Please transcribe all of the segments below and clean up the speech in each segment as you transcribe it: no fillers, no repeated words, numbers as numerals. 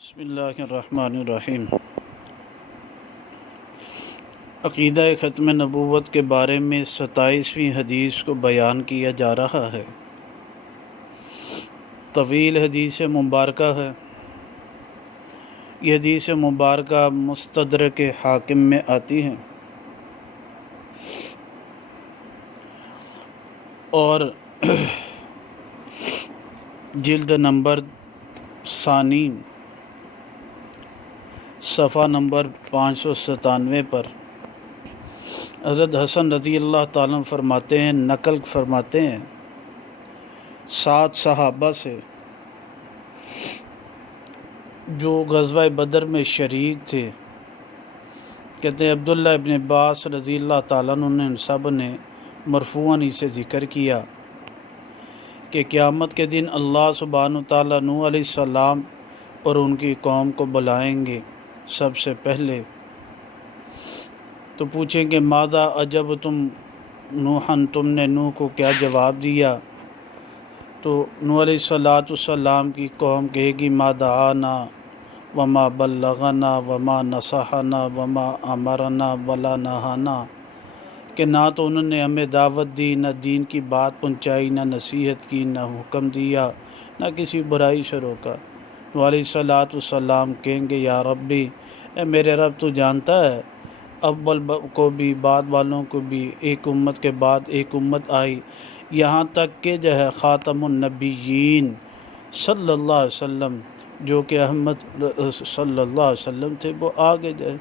بسم اللہ الرحمن الرحیم۔ عقیدہ ختم نبوت کے بارے میں 27ویں حدیث کو بیان کیا جا رہا ہے۔ طویل حدیث مبارکہ ہے۔ یہ حدیث مبارکہ مستدرک حاکم میں آتی ہے اور جلد نمبر ثانی صفحہ نمبر 597 پر حضرت حسن رضی اللہ تعالیٰ فرماتے ہیں، نقل فرماتے ہیں 7 صحابہ سے جو غزوہ بدر میں شریک تھے، کہتے ہیں عبداللہ ابن عباس رضی اللہ تعالیٰ عنہ ان سب نے مرفوعاً اسے ذکر کیا کہ قیامت کے دن اللہ سبحانہ تعالیٰ نوح علیہ السلام اور ان کی قوم کو بلائیں گے۔ سب سے پہلے تو پوچھیں کہ ماذا عجب نوحً، تم نے نوح کو کیا جواب دیا؟ تو نوح علیہ السلام کی قوم کہے گی ما دعانا وما بلغنا وما نصحنا وما امرنا ولا نہانا، کہ نہ تو انہوں نے ہمیں دعوت دی، نہ دین کی بات پہنچائی، نہ نصیحت کی، نہ حکم دیا، نہ کسی برائی سے روکا۔ نوح علیہ السلام کہیں گے یا ربی، اے میرے رب تو جانتا ہے اول کو بھی بعد والوں کو بھی ایک امت کے بعد ایک امت آئی، یہاں تک کہ جو ہے خاتم النبیین صلی اللہ علیہ وسلم جو کہ احمد صلی اللہ علیہ وسلم تھے وہ آگے جائے۔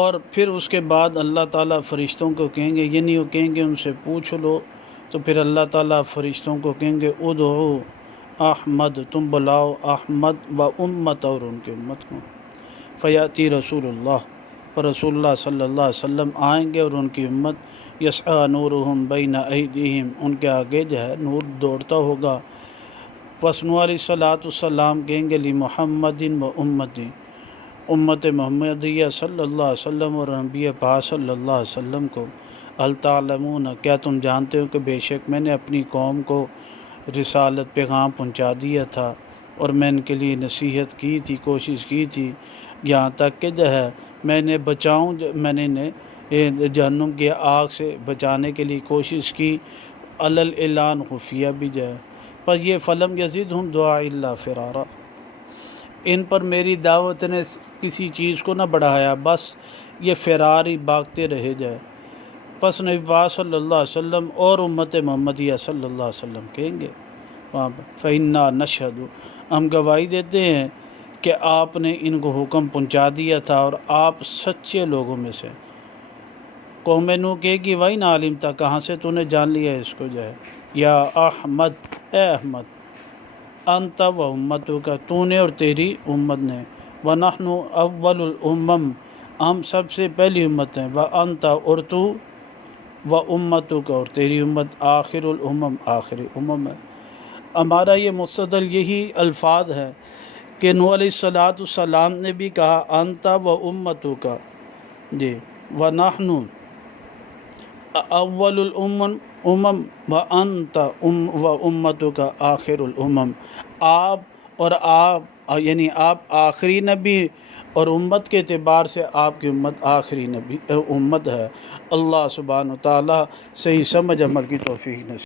اور پھر اس کے بعد اللہ تعالیٰ فرشتوں کو کہیں گے، یعنی وہ کہیں گے ان سے پوچھ لو، تو پھر اللہ تعالیٰ فرشتوں کو کہیں گے ادعو احمد، تم بلاؤ احمد و امت، اور ان کی امت کو۔ فیاتی رسول اللہ، پر رسول اللہ صلی اللہ علیہ وسلم آئیں گے اور ان کی امت یسعی نورہم بین ایدیہم، ان کے آگے جو ہے نور دوڑتا ہوگا۔ پس نوح علیہ السلام کہیں گے لی محمد و امتی، امت محمدیہ صلی اللہ علیہ وسلم اور نبی پاک صلی اللہ علیہ وسلم کو، هل تعلمون، کیا تم جانتے ہو کہ بے شک میں نے اپنی قوم کو رسالت پیغام پہنچا دیا تھا اور میں ان کے لیے نصیحت کی تھی، کوشش کی تھی، یہاں تک کہ جو ہے میں نے بچاؤں، میں نے جہنم کی آگ سے بچانے کے لیے کوشش کی، علل اعلان خفیہ بھی جائے۔ پر یہ فلم یزدہم دعا الا فرارا، ان پر میری دعوت نے کسی چیز کو نہ بڑھایا، بس یہ فرار ہی، بھاگتے رہے جائے۔ پس نبی پاک صلی اللہ علیہ وسلم اور امت محمدیہ صلی اللہ علیہ وسلم کہیں گے وہاں پر فَإِنَّا نَشْهَدُ، ہم گواہی دیتے ہیں کہ آپ نے ان کو حکم پہنچا دیا تھا اور آپ سچے لوگوں میں سے۔ قوم نوح کہے گی وَإِنْ عَلِمْتَ، کہاں سے تو نے جان لیا اس کو جو ہے؟ یا احمد، اے احمد، انت و امتک، تو نے اور تیری امت نے، وَنَحْنُ اول الامم، ہم سب سے پہلی امت ہیں، وَأَنْتَ، اور تو، وَأُمَّتُكَ، اور تیری امت، آخر الامم، آخری امم ہے۔ ہمارا یہ مستدل یہی الفاظ ہے کہ نوح علیہ السلام نے بھی کہا انت و امتک، جی، وَنَحْنُ اول الامم وَأَنْتَ وَأُمَّتُكَ آخر الامم، آپ اور آپ، یعنی آپ آخری نبی اور امت کے اعتبار سے آپ کی امت آخری نبی امت ہے۔ اللہ سبحانہ تعالیٰ صحیح سمجھ عمل کی توفیق نصیب